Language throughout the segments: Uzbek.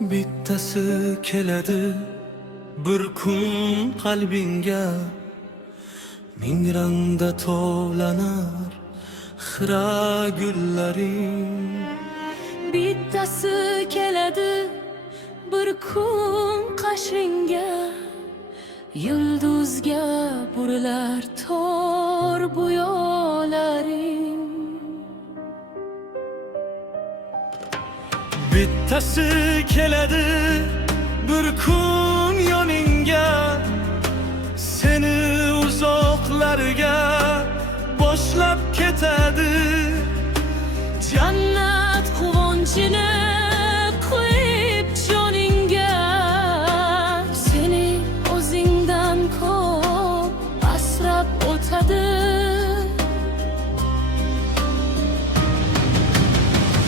bittasi keladi bir kun qalbingga, ming rangda tovlanar xira gullaring. Bittasi keladi bir kun qashingga, yulduzga burilar tor bo'yolaring. Bittasi keladi bir kun yoningga, seni uzoqlarga boshlab ketadi. Jannat quvonchini qo'yib joningga, seni o'zingdan ko'p asrab o'tadi.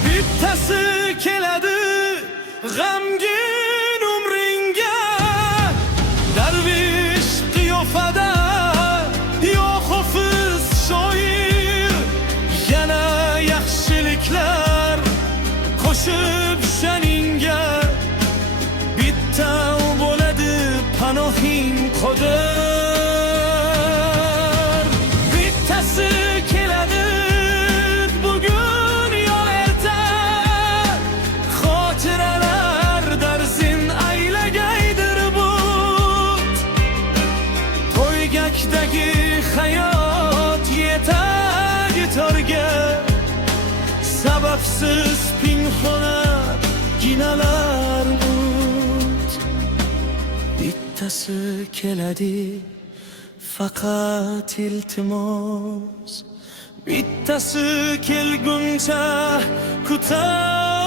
Bittasi keladi g'amgin umringga, darvish qiyofada yo hofiz shoir, yana yaxshiliklar qo'shib sha'ningga. Bitta bo'ladi panohing qodir. Bittasi keladi bugun yo erta, xotiralar darzin aylagaydir but. To'ygakdagi hayot yetagi torga, sababsiz pinhona ginalar umid. Bittasi keladi faqat iltimos, bittasi kelguncha kutar